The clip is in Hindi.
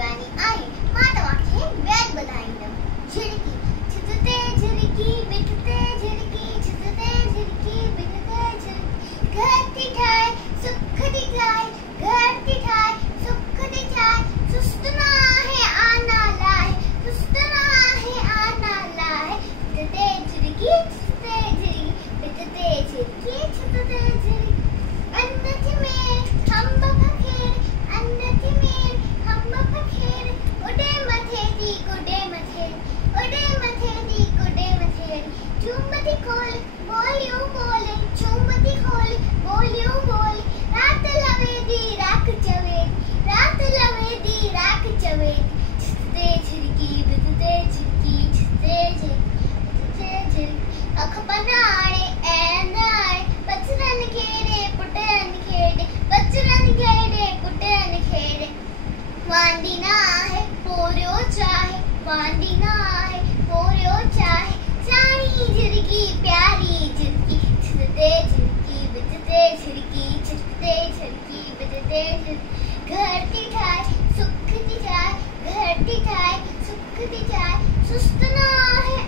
दीवानी आहे माता वाक्य वेद बधाईंदम झिड़की छितते झिड़की बिठते झिड़की छितते झिड़की बिठते झिड़की घरती ठाए सुख दिखाए घरती ठाए सुख दिखाए सुस्तना है आना लाए सुस्तना है आना लाए छितते झिड़की बिठते झिड़की छितते झिड़की अन्नति में हम बखेर अन्नति में हम बखेर उड़े मथे दी गुडे मथे उड़े मथे दी गुडे मथे चुम्बती खोल बोलियो बोले चुम्बती खोल बोलियो बोले रात लवे दी राख चवे रात लवे दी राख चवे छितते झिड़की बितते झिड़की छितते झिड़की कख बनाए ऐनाए बचरन खेड़े पुटन खेड़े बचरन खेड़े पुटन खेड़े वांदी ना है पोरियो चाहे वांदी ना है पोरियो चाहे चाणी झिड़की प्यारी झिड़की छितते झिड़की बितते झिड़की छितते झिड़की बितते झिड़की घरती ठाए सुख दी जाए घरती ठाए सुख दी जाए सुस्त ना है